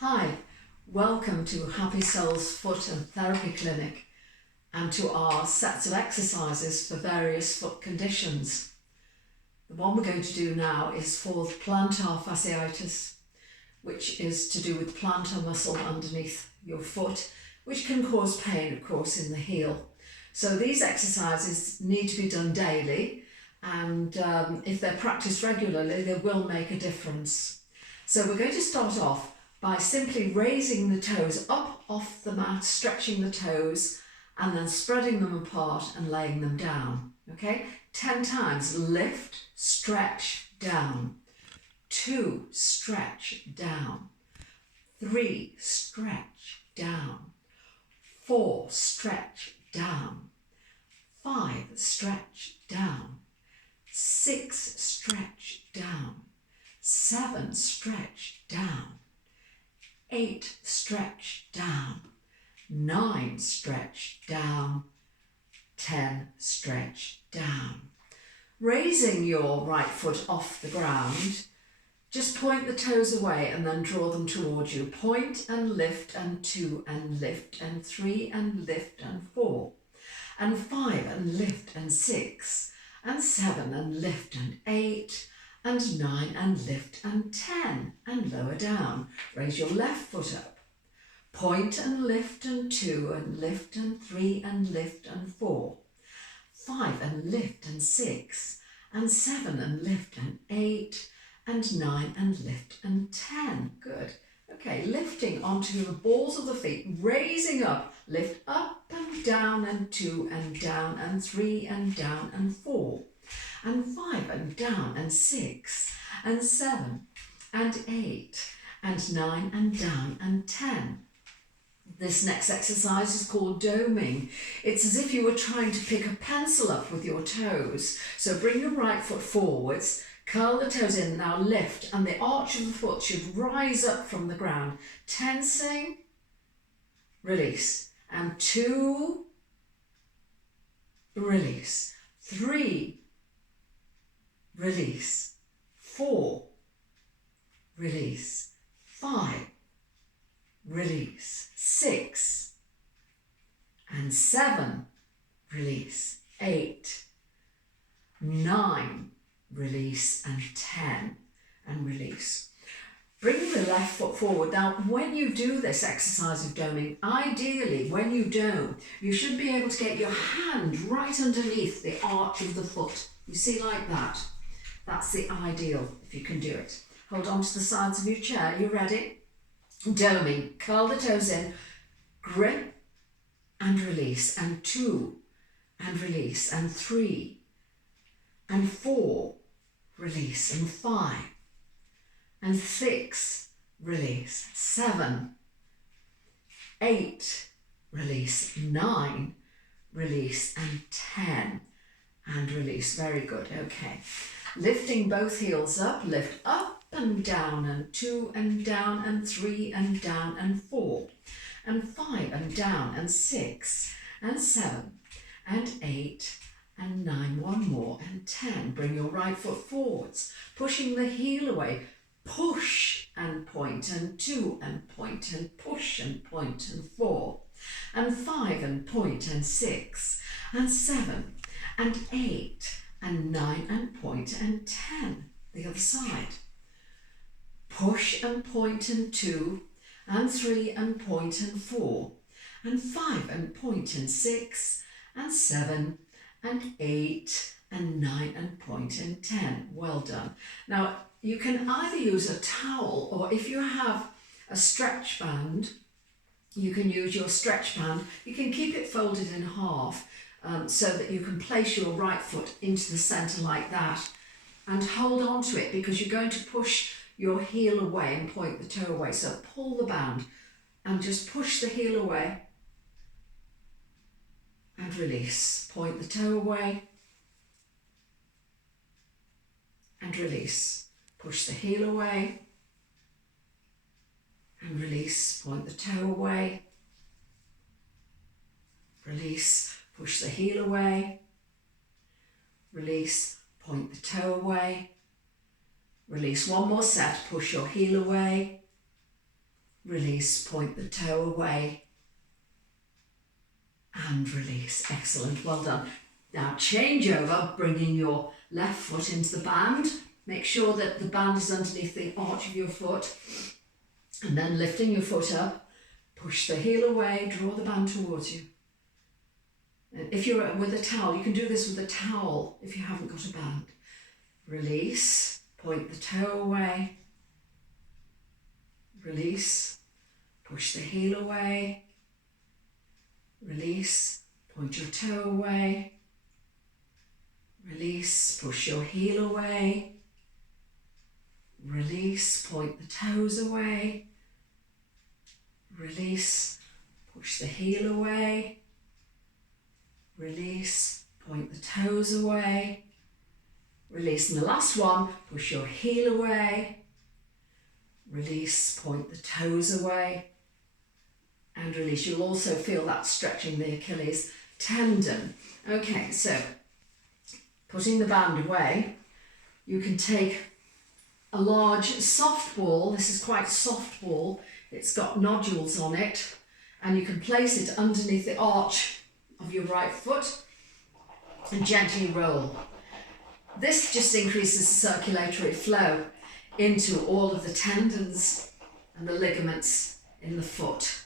Hi, welcome to Happy Soul's Foot and Therapy Clinic and to our sets of exercises for various foot conditions. The one we're going to do now is for the plantar fasciitis, which is to do with the plantar muscle underneath your foot, which can cause pain, of course, in the heel. So these exercises need to be done daily, and if they're practiced regularly, they will make a difference. So we're going to start off by simply raising the toes up off the mat, stretching the toes, and then spreading them apart and laying them down. Okay? 10 times. Lift, stretch, down. 2, stretch, down. 3, stretch, down. 4, stretch, down. 5, stretch, down. 6, stretch, down. 7, stretch, down. 8, stretch, down. 9, stretch, down. 10, stretch, down. Raising your right foot off the ground, just point the toes away and then draw them towards you. Point and lift and 2 and lift and 3 and lift and 4 and 5 and lift and 6 and 7 and lift and 8 and 9 and lift and 10 and lower down. Raise your left foot up. Point and lift and 2 and lift and 3 and lift and 4. 5 and lift and 6 and 7 and lift and 8 and 9 and lift and 10. Good. Okay, lifting onto the balls of the feet, raising up, lift up and down and 2 and down and 3 and down and 4 and 5 and down and 6 and 7 and 8 and 9 and down and 10. This next exercise is called doming. It's as if you were trying to pick a pencil up with your toes. So bring your right foot forwards, curl the toes in, now lift, and the arch of the foot should rise up from the ground. Tensing, release, and 2, release, 3, release, 4, release, 5, release, 6 and 7, release, 8, 9, release, and 10 and release. Bring the left foot forward. Now, when you do this exercise of doming, ideally, when you dome, you should be able to get your hand right underneath the arch of the foot. You see, like that. That's the ideal, if you can do it. Hold on to the sides of your chair. You ready? Doming. Curl the toes in. Grip and release. And 2 and release. And 3 and 4. Release. And 5 and 6, release, 7, 8, release, 9, release, and 10, and release. Very good. Okay. Lifting both heels up, lift up and down, and 2 and down, and 3 and down, and 4 and 5 and down, and 6 and 7 and 8 and 9, one more, and 10. Bring your right foot forwards, pushing the heel away. Push and point, and 2 and point, and push and point, and 4 and 5 and point, and 6 and 7 and 8 and 9 and point, and 10. The other side. Push and point, and 2 and 3 and point, and 4 and 5 and point, and 6 and 7 and 8 and 9 and point, and 10. Well done. Now, you can either use a towel, or if you have a stretch band, you can use your stretch band. You can keep it folded in half so that you can place your right foot into the centre like that and hold on to it, because you're going to push your heel away and point the toe away. So pull the band and just push the heel away and release. Point the toe away and release. Push the heel away and release. Point the toe away. Release. Push the heel away. Release. Point the toe away. Release. One more set. Push your heel away. release, point the toe away, and release. Excellent, well done. Now change over, bringing your left foot into the band. Make sure that the band is underneath the arch of your foot, and then lifting your foot up, push the heel away, draw the band towards you. And if you're with a towel, you can do this with a towel if you haven't got a band. Release, point the toe away, release, push the heel away, release, point your toe away, release, push your heel away, release, point the toes away, release, push the heel away, release, point the toes away, release. And the last one, push your heel away, release, point the toes away, and release. You'll also feel that stretching the Achilles tendon. Okay, so putting the band away, you can take a large soft ball. This is quite a soft ball. It's got nodules on it, and you can place it underneath the arch of your right foot and gently roll. This just increases the circulatory flow into all of the tendons and the ligaments in the foot.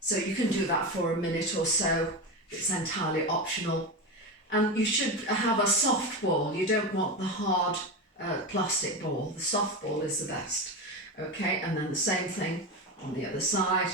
So you can do that for a minute or so. It's entirely optional. And you should have a soft ball. You don't want the hard plastic ball. The soft ball is the best. Okay, and then the same thing on the other side.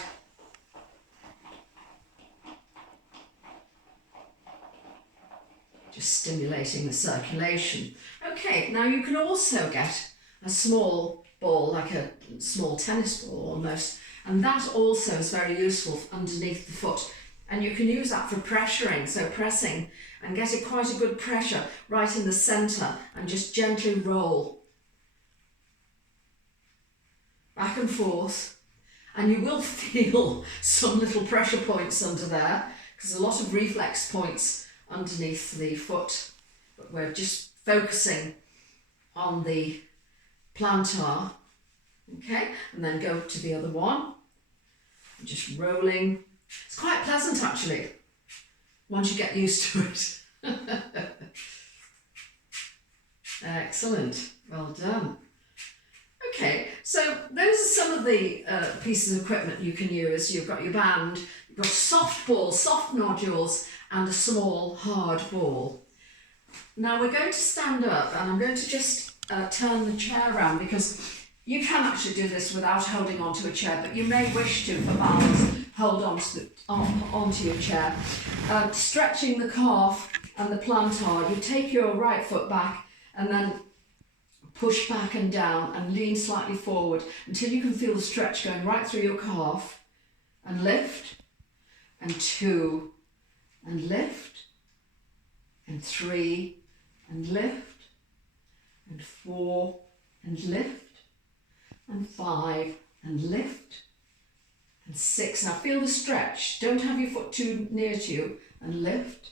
Just stimulating the circulation. Okay, now you can also get a small ball, like a small tennis ball almost, and that also is very useful underneath the foot. And you can use that for pressuring, so pressing and getting quite a good pressure right in the centre and just gently roll back and forth. And you will feel some little pressure points under there because a lot of reflex points underneath the foot, but we're just focusing on the plantar. Okay, and then go to the other one, just rolling. It's quite pleasant actually, once you get used to it. Excellent, well done. Okay, so those are some of the pieces of equipment you can use. You've got your band, you've got a soft ball, soft nodules, and a small hard ball. Now we're going to stand up, and I'm going to just turn the chair around, because you can actually do this without holding onto a chair, but you may wish to, for balance, hold onto your chair. Stretching the calf and the plantar, you take your right foot back and then push back and down and lean slightly forward until you can feel the stretch going right through your calf, and lift, and 2, and lift, and 3, and lift, and 4, and lift, and 5, and lift, and 6. Now feel the stretch. Don't have your foot too near to you, and lift,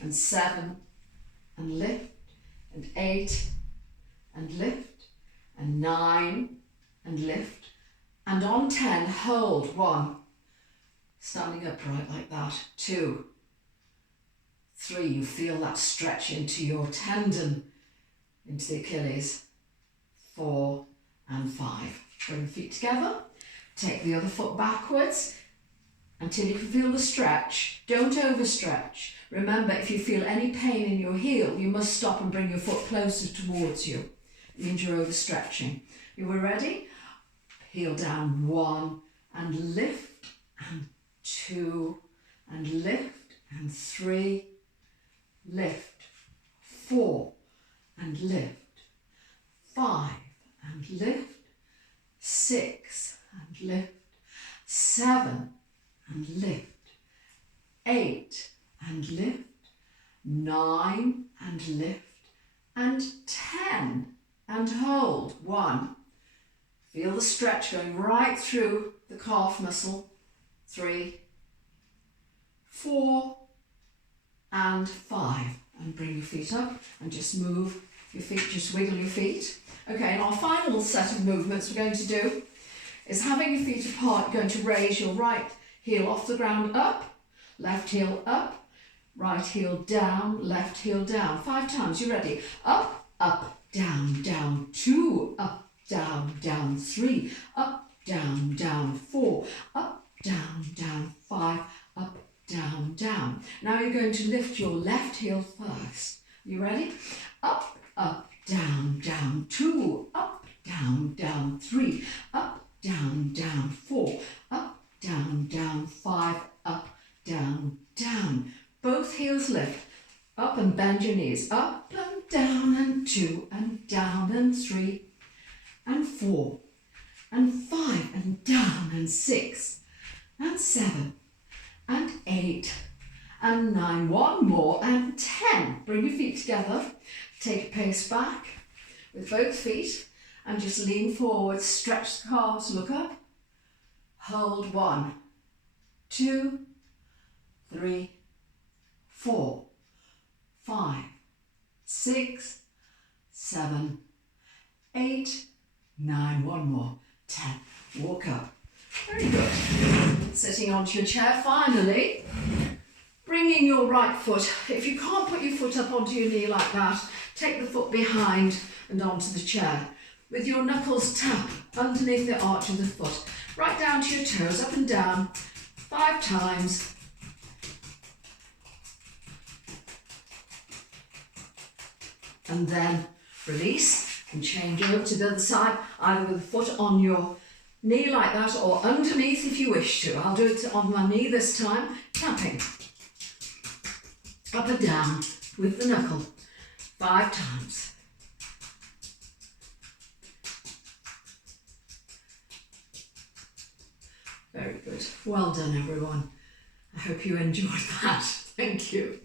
and 7, and lift, and 8, and lift, and 9, and lift, and on 10, hold. 1, standing upright like that. 2, 3, you feel that stretch into your tendon, into the Achilles. 4 and 5. Bring the feet together. Take the other foot backwards until you can feel the stretch. Don't overstretch. Remember, if you feel any pain in your heel, you must stop and bring your foot closer towards you. It means you're overstretching. You were ready? Heel down. 1, and lift, and 2, and lift, and 3, lift, 4, and lift, 5, and lift, 6, and lift, 7, and lift, 8, and lift, 9, and lift, and 10, and hold. 1, feel the stretch going right through the calf muscle. 3, 4, and 5, and bring your feet up and just move your feet, just wiggle your feet. Okay, and our final set of movements we're going to do is having your feet apart. You're going to raise your right heel off the ground, up, left heel up, right heel down, left heel down. 5 times. You ready? Up, up, down, down. 2, up, down, down. 3, up, down, down. 4, up, down, down. 5, up, down, down. Now you're going to lift your left heel first. You ready? Up, up, down, down. 2, up, down, down. 3, up, down, down. 4, up, down, down. 5, up, down, down. Both heels lift. Up and bend your knees. Up and down and 2 and down and 3 and 4 and 5 and down and 6 and 7 and 8 and 9. One more and 10. Bring your feet together. Take a pace back with both feet and just lean forward. Stretch the calves. Look up. Hold 1, 2, 3, 4, 5, 6, 7, 8, 9. One more. 10. Walk up. Very good. Sitting onto your chair finally. Bringing your right foot. If you can't put your foot up onto your knee like that, take the foot behind and onto the chair. With your knuckles tap underneath the arch of the foot. Right down to your toes, up and down. 5 times. And then release and change over to the other side, either with the foot on your knee like that or underneath if you wish to. I'll do it on my knee this time, tapping. Up and down with the knuckle. 5 times. Very good. Well done, everyone. I hope you enjoyed that. Thank you.